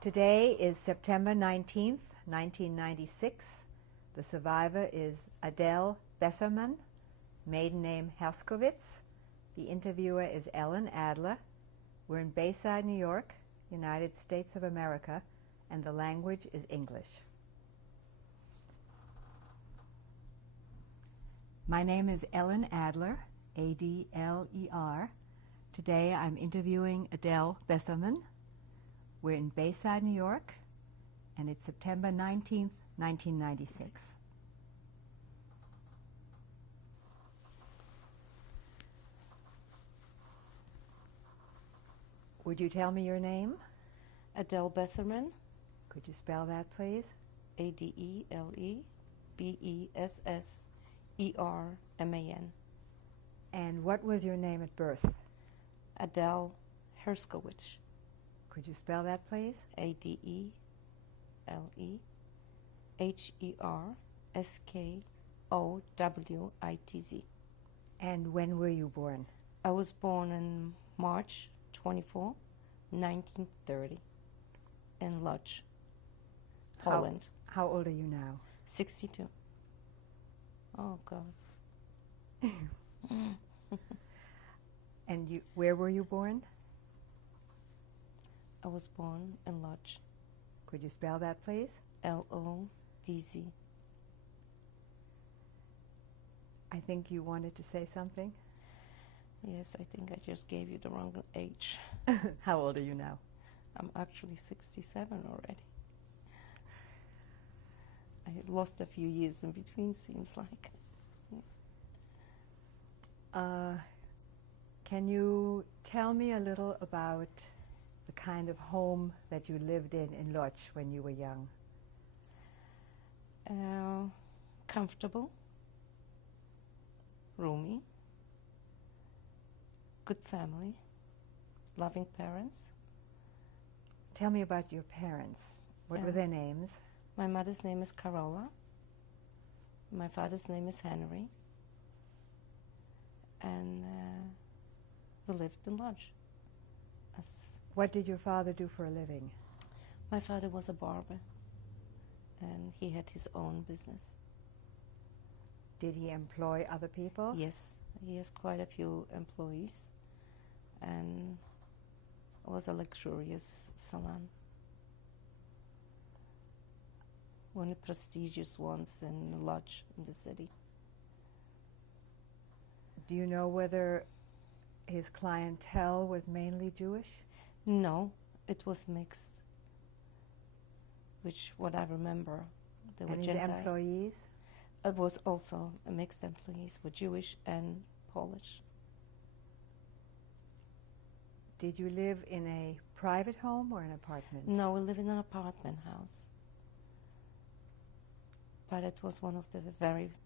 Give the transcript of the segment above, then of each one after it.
Today is September 19th, 1996. The survivor is Adele Besserman, maiden name Herskowitz. The interviewer is Ellen Adler. We're in Bayside, New York, United States of America, and the language is English. My name is Ellen Adler, A-D-L-E-R. Today I'm interviewing Adele Besserman. We're in Bayside, New York, and it's September 19th, 1996. Would you tell me your name? Adele Besserman. Could you spell that, please? A-D-E-L-E-B-E-S-S-E-R-M-A-N. And what was your name at birth? Adele Herskowitz. Could you spell that, please? A-D-E-L-E-H-E-R-S-K-O-W-I-T-Z. And when were you born? I was born on March 24, 1930, in Lodz, Poland. How old are you now? 62. Oh, God. And where were you born? I was born in Lodz. Could you spell that, please? L-O-D-Z. I think you wanted to say something. Yes, I think I just gave you the wrong age. How old are you now? I'm actually 67 already. I lost a few years in between, seems like. Can you tell me a little about the kind of home that you lived in Lodz when you were young? Comfortable, roomy, good family, loving parents. Tell me about your parents. What were their names? My mother's name is Carola. My father's name is Henry. And we lived in Lodz. What did your father do for a living? My father was a barber, and he had his own business. Did he employ other people? Yes, he has quite a few employees, and it was a luxurious salon. One of the prestigious ones in Lodz, in the city. Do you know whether his clientele was mainly Jewish? No, it was mixed, which what I remember. There were And his Gentiles. employees? It was also a mixed employees, were Jewish and Polish. Did you live in a private home or an apartment? No, we live in an apartment house. But it was one of the very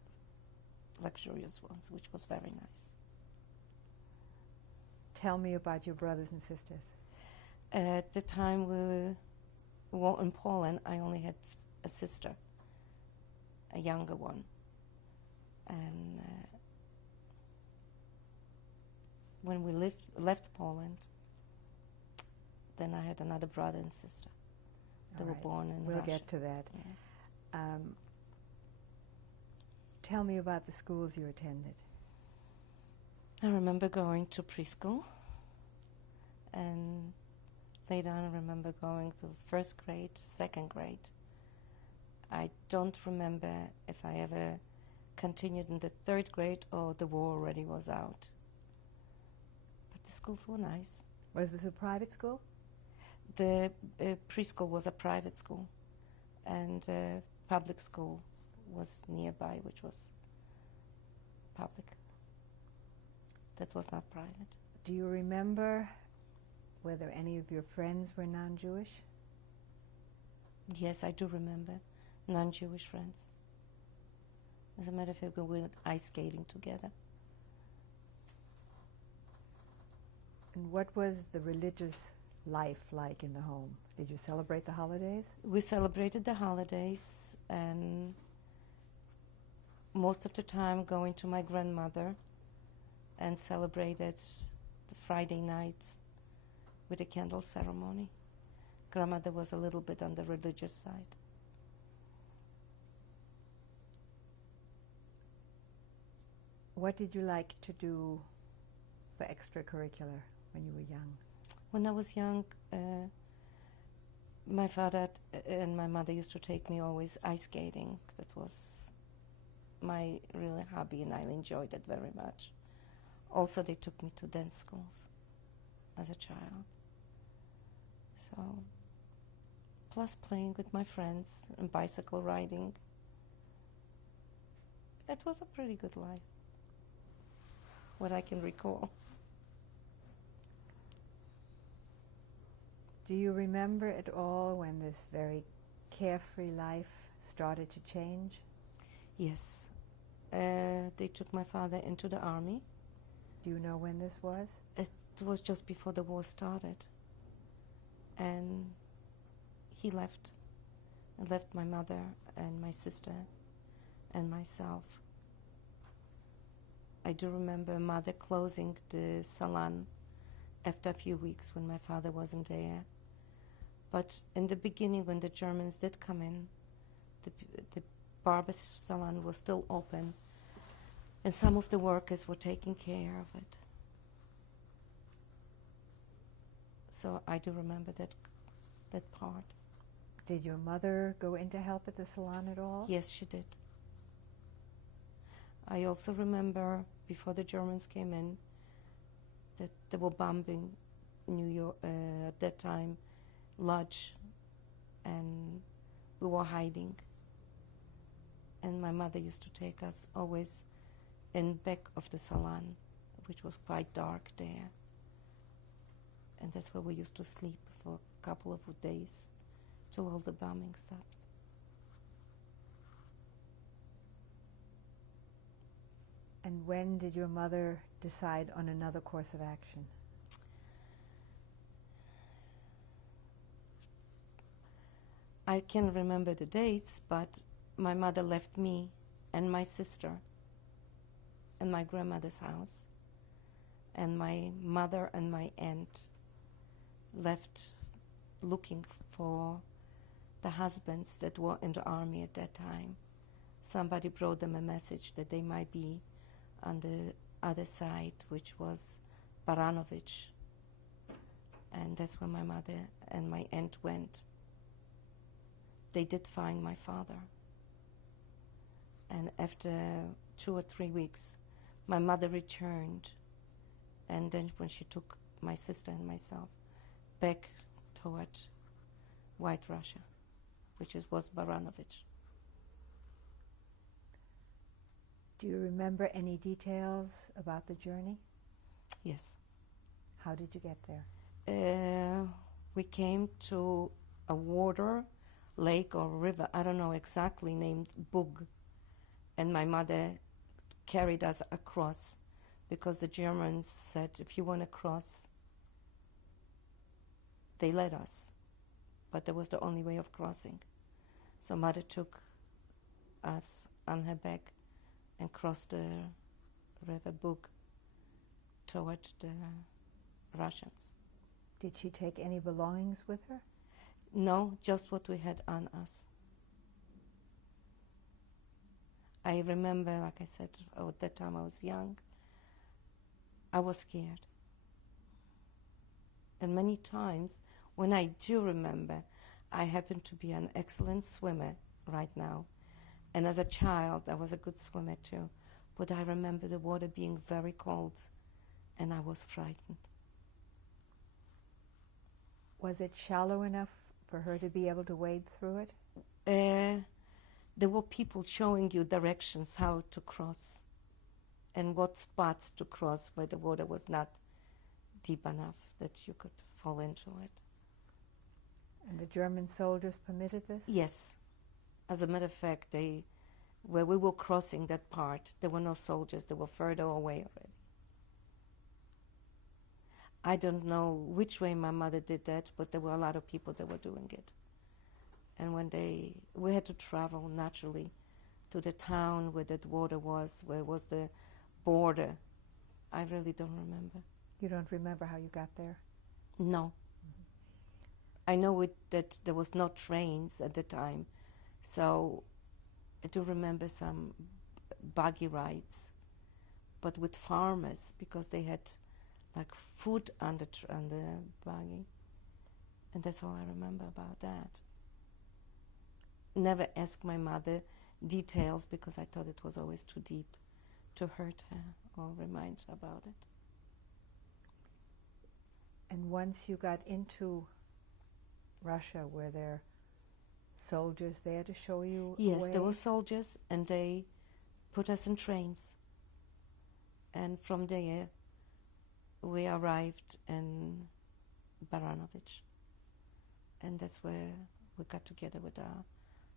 luxurious ones, which was very nice. Tell me about your brothers and sisters. At the time we were in Poland, I only had a sister, a younger one. And when we left Poland, then I had another brother and sister. They were born in Russia. We'll get to that. Yeah. Tell me about the schools you attended. I remember going to preschool, and later on I remember going to first grade, second grade. I don't remember if I ever continued in the third grade or the war already was out. But the schools were nice. Was this a private school? The preschool was a private school, and public school was nearby, which was public. That was not private. Do you remember whether any of your friends were non-Jewish? Yes, I do remember non-Jewish friends. As a matter of fact, we went ice skating together. And what was the religious life like in the home? Did you celebrate the holidays? We celebrated the holidays, and most of the time going to my grandmother and celebrated the Friday night with a candle ceremony. grandmother was a little bit on the religious side. What did you like to do for extracurricular when you were young? When I was young, my father and my mother used to take me always ice skating. That was my really hobby, and I enjoyed it very much. Also, they took me to dance schools as a child. So, plus playing with my friends and bicycle riding. It was a pretty good life, what I can recall. Do you remember at all when this very carefree life started to change? Yes. They took my father into the army. Do you know when this was? It was just before the war started. And he left. And left my mother and my sister and myself. I do remember mother closing the salon after a few weeks when my father wasn't there. But in the beginning, when the Germans did come in, the barber salon was still open, and some of the workers were taking care of it. So I do remember that part. Did your mother go in to help at the salon at all? Yes, she did. I also remember before the Germans came in that they were bombing New York at that time, Lodge, and we were hiding. And my mother used to take us always in back of the salon, which was quite dark there. And that's where we used to sleep for a couple of days till all the bombing stopped. And when did your mother decide on another course of action? I can't remember the dates, but my mother left me and my sister in my grandmother's house, and my mother and my aunt left looking for the husbands that were in the army at that time. Somebody brought them a message that they might be on the other side, which was Baranovich. And that's where my mother and my aunt went. They did find my father. And after 2 or 3 weeks, my mother returned. And then when she took my sister and myself back toward White Russia, which was Baranovich. Do you remember any details about the journey? Yes. How did you get there? We came to a water, lake or river, I don't know exactly, named Bug. And my mother carried us across because the Germans said, if you want to cross, they let us. But that was the only way of crossing. So mother took us on her back and crossed the river Bug toward the Russians. Did she take any belongings with her? No, just what we had on us. I remember, like I said, at that time I was young. I was scared. And many times, when I do remember, I happen to be an excellent swimmer right now. And as a child, I was a good swimmer too. But I remember the water being very cold, and I was frightened. Was it shallow enough for her to be able to wade through it? There were people showing you directions how to cross and what spots to cross where the water was not deep enough that you could fall into it. And the German soldiers permitted this? Yes. As a matter of fact, where we were crossing that part, there were no soldiers. They were further away already. I don't know which way my mother did that, but there were a lot of people that were doing it. And when we had to travel naturally to the town where that water was, where was the border. I really don't remember. You don't remember how you got there? No. I know that there was no trains at the time, so I do remember some buggy rides, but with farmers, because they had like food on the buggy, and that's all I remember about that. Never asked my mother details because I thought it was always too deep to hurt her or remind her about it. And once you got into Russia, were there soldiers there to show you Yes, a way? there were soldiers, and they put us in trains. And from there, we arrived in Baranovich. And that's where we got together with our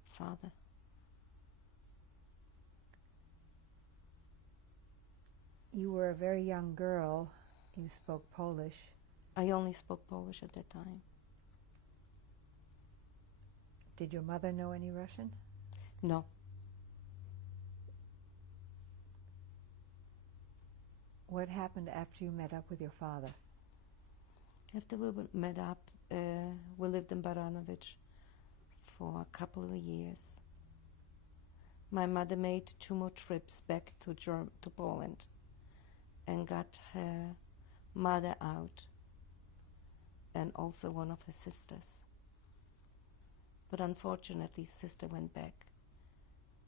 father. You were a very young girl. You spoke Polish. I only spoke Polish at that time. Did your mother know any Russian? No. What happened after you met up with your father? After we met up, we lived in Baranovich for a couple of years. My mother made 2 more trips back to Poland and got her mother out and also one of her sisters. But unfortunately, sister went back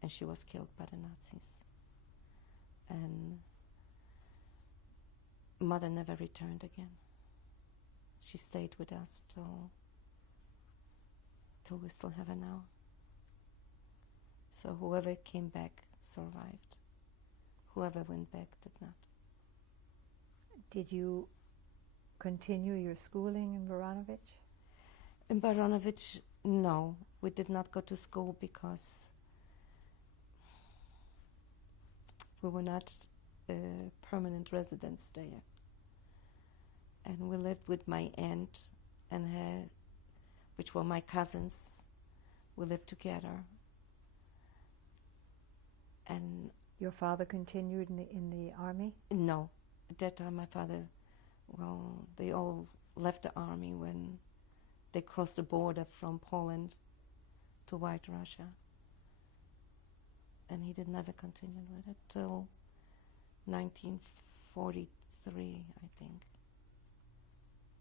and she was killed by the Nazis. And mother never returned again. She stayed with us till we still have her now. So whoever came back survived. Whoever went back did not. Did you continue your schooling in Baranovich? In Baranovich, no. We did not go to school because we were not permanent residents there. And we lived with my aunt and her, which were my cousins. We lived together. And your father continued in the army? No. At that time, my father, well, they all left the army when they crossed the border from Poland to White Russia. And he did never continue with it till 1943, I think,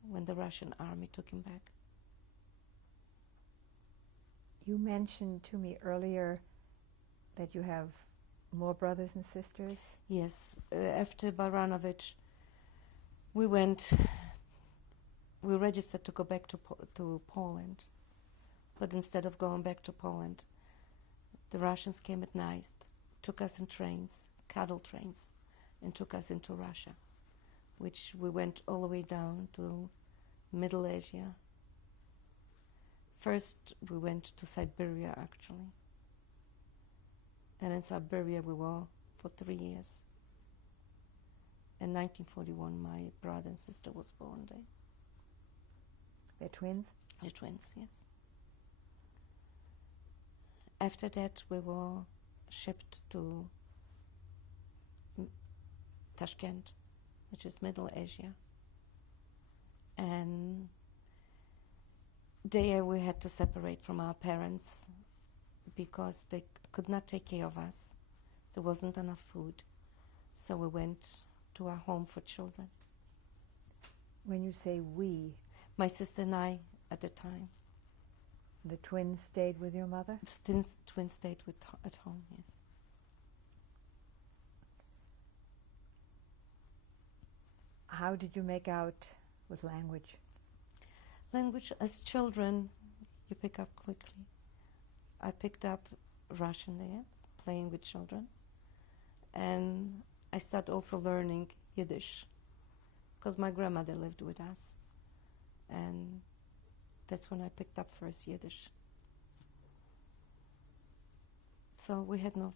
when the Russian army took him back. You mentioned to me earlier that you have more brothers and sisters? Yes. After Baranovich, we registered to go back to Poland. But instead of going back to Poland, the Russians came at night, took us in trains, cattle trains, and took us into Russia, which we went all the way down to Middle Asia. First, we went to Siberia, actually. And in Siberia, we were for 3 years. In 1941, my brother and sister was born there. They're twins? They're twins, yes. After that, we were shipped to Tashkent, which is Middle Asia. And there we had to separate from our parents because they could not take care of us. There wasn't enough food. So we went to our home for children. When you say we? My sister and I at the time. The twins stayed with your mother? Twins stayed at home, yes. How did you make out with language? Language, as children, you pick up quickly. I picked up Russian there, playing with children. And I started also learning Yiddish, because my grandmother lived with us. And that's when I picked up first Yiddish. So we had no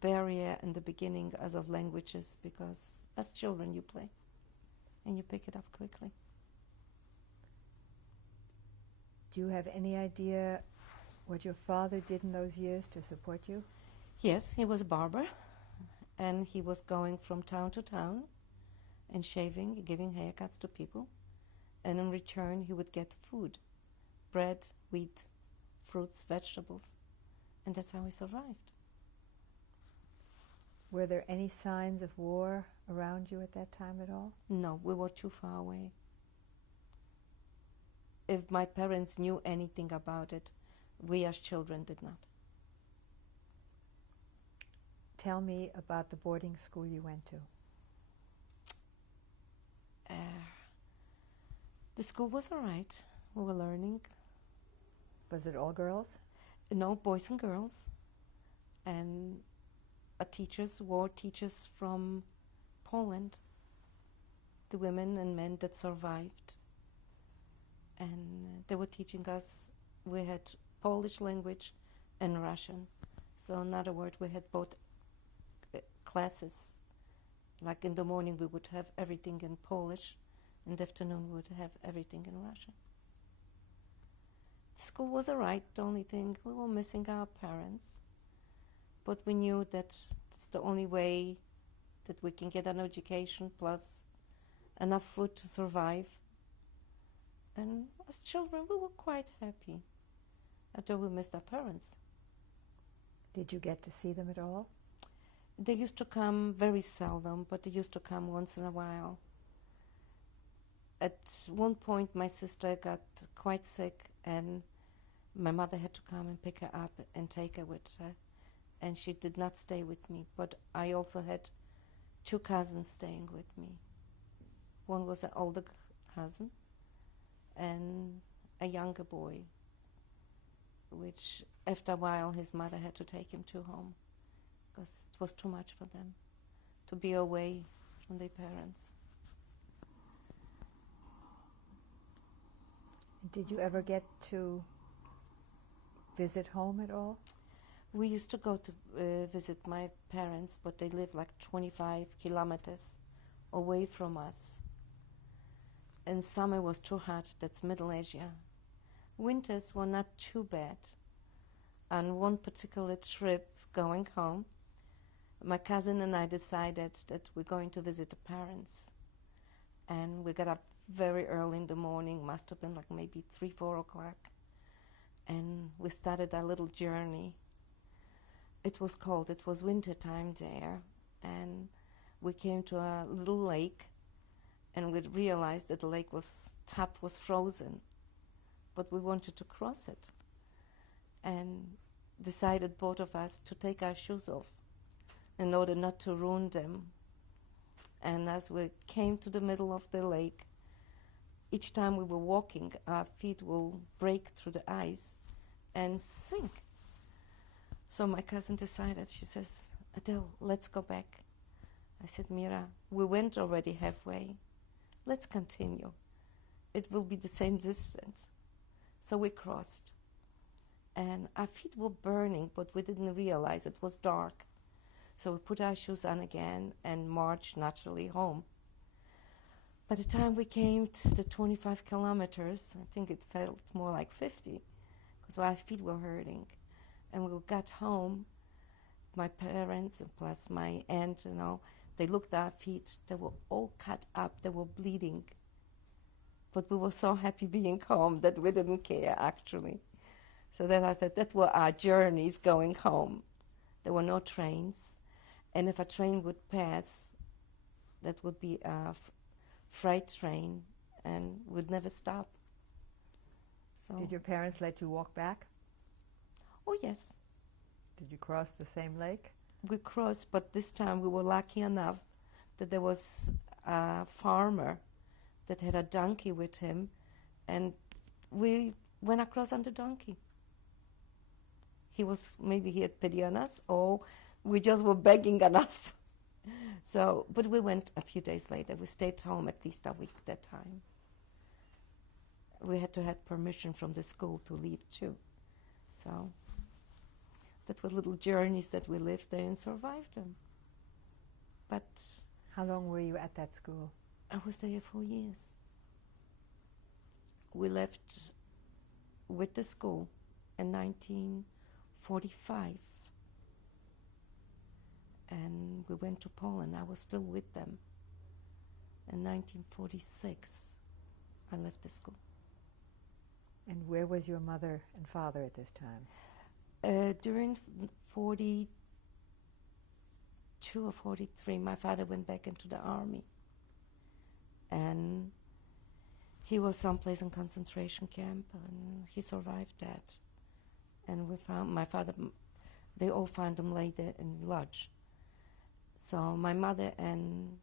barrier in the beginning as of languages, because as children you play and you pick it up quickly. Do you have any idea what your father did in those years to support you? Yes, he was a barber, and he was going from town to town and shaving, giving haircuts to people, and in return he would get food bread, wheat, fruits, vegetables, and that's how we survived. Were there any signs of war around you at that time at all? No, we were too far away. If my parents knew anything about it, we as children did not. Tell me about the boarding school you went to. The school was all right. We were learning. Was it all girls? No, boys and girls. And teachers were teachers from Poland, the women and men that survived. And they were teaching us, we had Polish language and Russian. So in other words, we had both classes. Like in the morning we would have everything in Polish, in the afternoon we would have everything in Russian. The school was all right, the only thing, we were missing our parents. But we knew that it's the only way that we can get an education plus enough food to survive. And as children, we were quite happy, although we missed our parents. Did you get to see them at all? They used to come very seldom, but they used to come once in a while. At one point, my sister got quite sick, and my mother had to come and pick her up and take her with her. And she did not stay with me, but I also had two cousins staying with me. One was an older cousin and a younger boy, which after a while his mother had to take him to home because it was too much for them to be away from their parents. Did you ever get to visit home at all? We used to go to visit my parents, but they lived like 25 kilometers away from us. And summer was too hot, that's Middle Asia. Winters were not too bad. On one particular trip going home, my cousin and I decided that we're going to visit the parents. And we got up very early in the morning, must have been like maybe 3, 4 o'clock. And we started our little journey. It was cold, it was winter time there. And we came to a little lake, and we realized that the lake top was frozen, but we wanted to cross it. And decided, both of us, to take our shoes off in order not to ruin them. And as we came to the middle of the lake, each time we were walking, our feet will break through the ice and sink. So my cousin decided, she says, Adele, let's go back. I said, Mira, we went already halfway. Let's continue. It will be the same distance. So we crossed. And our feet were burning, but we didn't realize it was dark. So we put our shoes on again and marched naturally home. By the time we came to the 25 kilometers, I think it felt more like 50, because our feet were hurting. And we got home, my parents and plus my aunt and all, they looked at our feet. They were all cut up. They were bleeding. But we were so happy being home that we didn't care, actually. So then I said, that were our journeys going home. There were no trains. And if a train would pass, that would be a freight train and would never stop. So Did your parents let you walk back? Oh, yes. Did you cross the same lake? We crossed, but this time we were lucky enough that there was a farmer that had a donkey with him, and we went across on the donkey. Maybe he had pity on us, or we just were begging enough. So, but we went a few days later. We stayed home at least a week that time. We had to have permission from the school to leave too. So that were little journeys that we lived there and survived them. But how long were you at that school? I was there 4 years. We left with the school in 1945. And we went to Poland. I was still with them. In 1946, I left the school. And where was your mother and father at this time? During 42 or 43, my father went back into the army. And he was someplace in concentration camp, and he survived that. And we found my father, they all found him later in lodge. So my mother and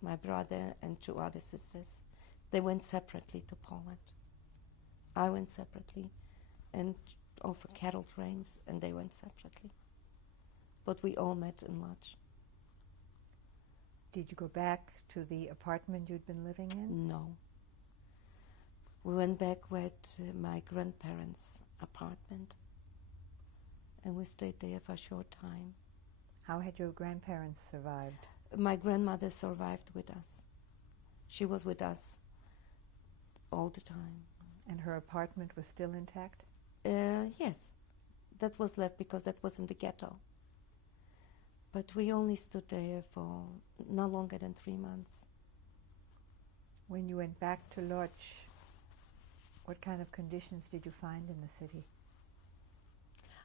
my brother and 2 other sisters, they went separately to Poland. I went separately, and also cattle trains, and they went separately. But we all met in lodge. Did you go back to the apartment you'd been living in? No. We went back with my grandparents' apartment, and we stayed there for a short time. How had your grandparents survived? My grandmother survived with us. She was with us all the time. And her apartment was still intact? Yes, that was left because that was in the ghetto. But we only stood there for no longer than 3 months. When you went back to Lodz, what kind of conditions did you find in the city?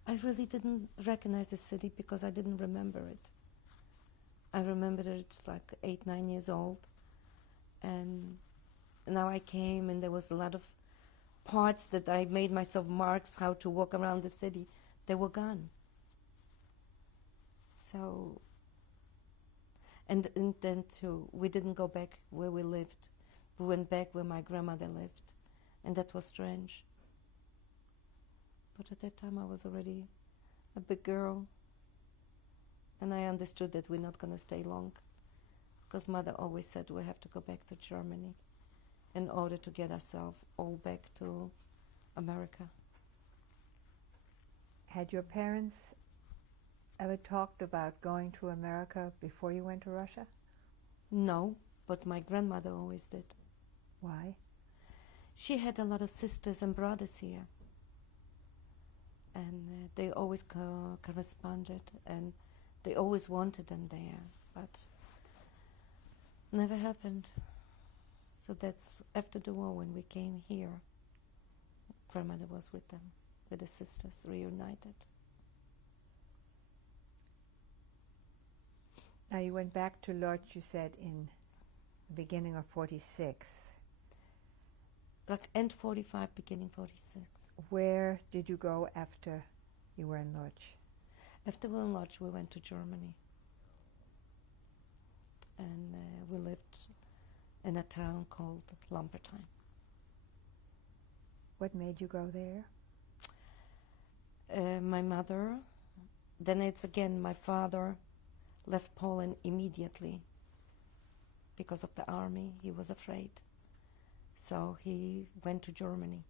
I really didn't recognize the city because I didn't remember it. I remembered it like 8, 9 years old. And now I came and there was a lot of parts that I made myself marks how to walk around the city. They were gone. So, and then too, we didn't go back where we lived. We went back where my grandmother lived, and that was strange. But at that time I was already a big girl, and I understood that we're not going to stay long, because Mother always said we have to go back to Germany in order to get ourselves all back to America. Had your parents ever talked about going to America before you went to Russia? No, but my grandmother always did. Why? She had a lot of sisters and brothers here, and they always corresponded, and they always wanted them there, but never happened. So that's after the war when we came here. Grandmother was with them, with the sisters, reunited. Now you went back to Lodz, you said, in the beginning of 46. Like end 45, beginning 46. Where did you go after you were in Lodz? After we were in Lodz, we went to Germany. And we lived in a town called Lampertheim. What made you go there? My mother, then it's again my father, left Poland immediately because of the army. He was afraid. So he went to Germany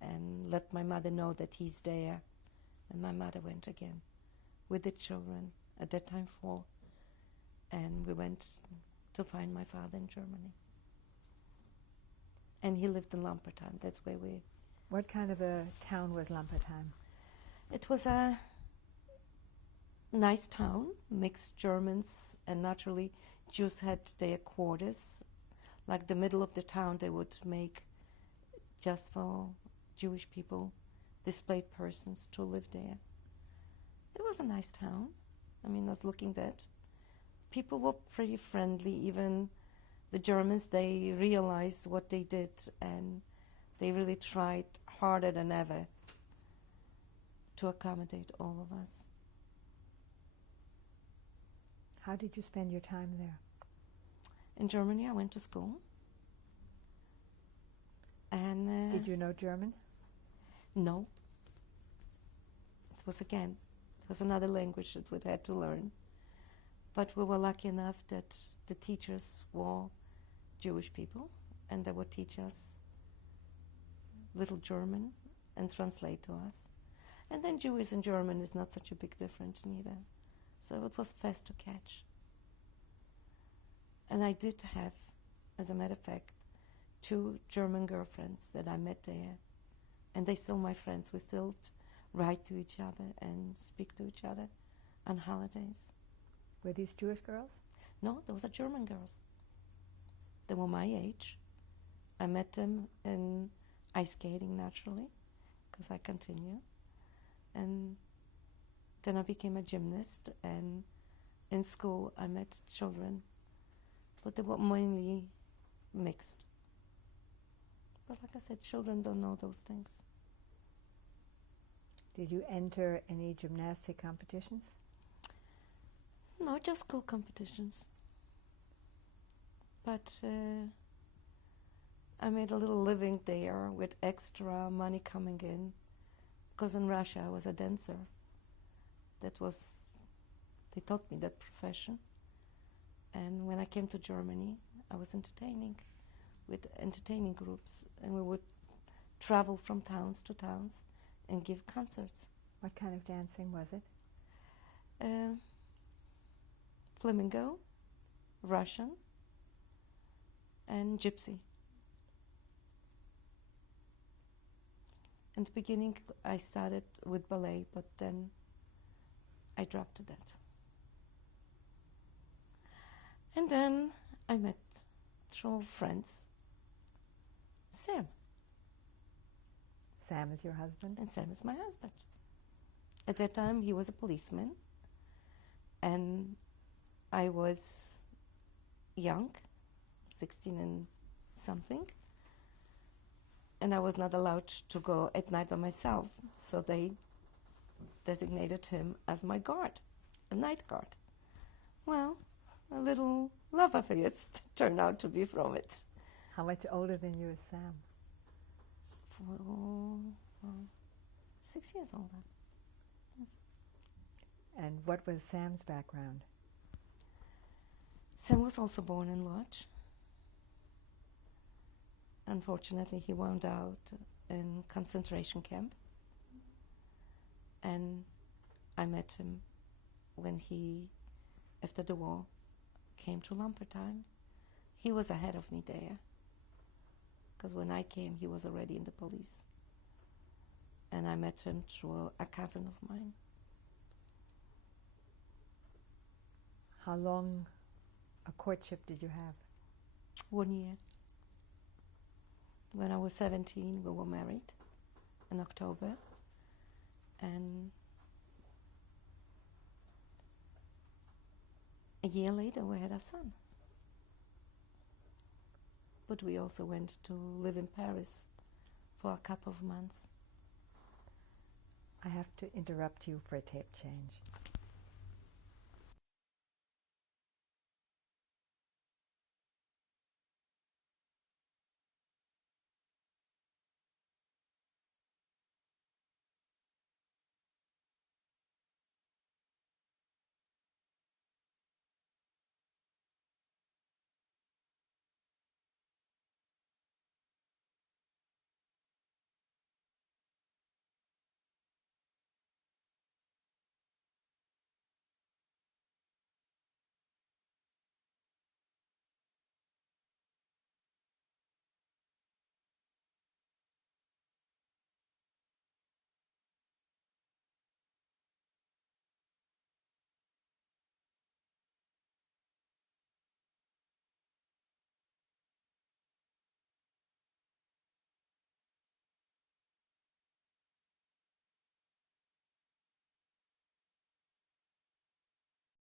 and let my mother know that he's there. And my mother went again with the children, at that time 4. And we went to find my father in Germany. And he lived in Lampertheim. That's where we... What kind of a town was Lampertheim? It was a nice town, mixed Germans, and naturally Jews had their quarters. Like the middle of the town they would make just for Jewish people, displaced persons to live there. It was a nice town. I mean, I was looking at people were pretty friendly. Even the Germans, they realized what they did, and they really tried harder than ever to accommodate all of us. How did you spend your time there? In Germany, I went to school. And did you know German? No. It was another language that we had to learn. But we were lucky enough that the teachers were Jewish people, and they would teach us little German and translate to us. And then Jewish and German is not such a big difference neither. So it was fast to catch. And I did have, as a matter of fact, 2 German girlfriends that I met there. And they're still my friends. We still write to each other and speak to each other on holidays. Were these Jewish girls? No, those are German girls. They were my age. I met them in ice skating naturally, because I continue. And then I became a gymnast, and in school I met children, but they were mainly mixed. But like I said, children don't know those things. Did you enter any gymnastic competitions? No, just school competitions. But I made a little living there with extra money coming in, because in Russia I was a dancer. They taught me that profession. And when I came to Germany, I was entertaining with entertaining groups, and we would travel from towns to towns and give concerts. What kind of dancing was it? Flamenco, Russian, and gypsy. In the beginning, I started with ballet, but then I dropped to that. And then I met, through friends, Sam. Sam is your husband? And Sam is my husband. At that time, he was a policeman, and I was young, 16 and something, and I was not allowed to go at night by myself, so they designated him as my guard, a night guard. Well, a little love affair turned out to be from it. How much older than you is Sam? 6 years older. Yes. And what was Sam's background? Sam was also born in Lodz. Unfortunately, he wound out in concentration camp. And I met him when he, after the war, came to Lampertheim. He was ahead of me there, because when I came, he was already in the police. And I met him through a cousin of mine. How long a courtship did you have? 1 year. When I was 17, we were married in October. And a year later, we had a son. But we also went to live in Paris for a couple of months. I have to interrupt you for a tape change.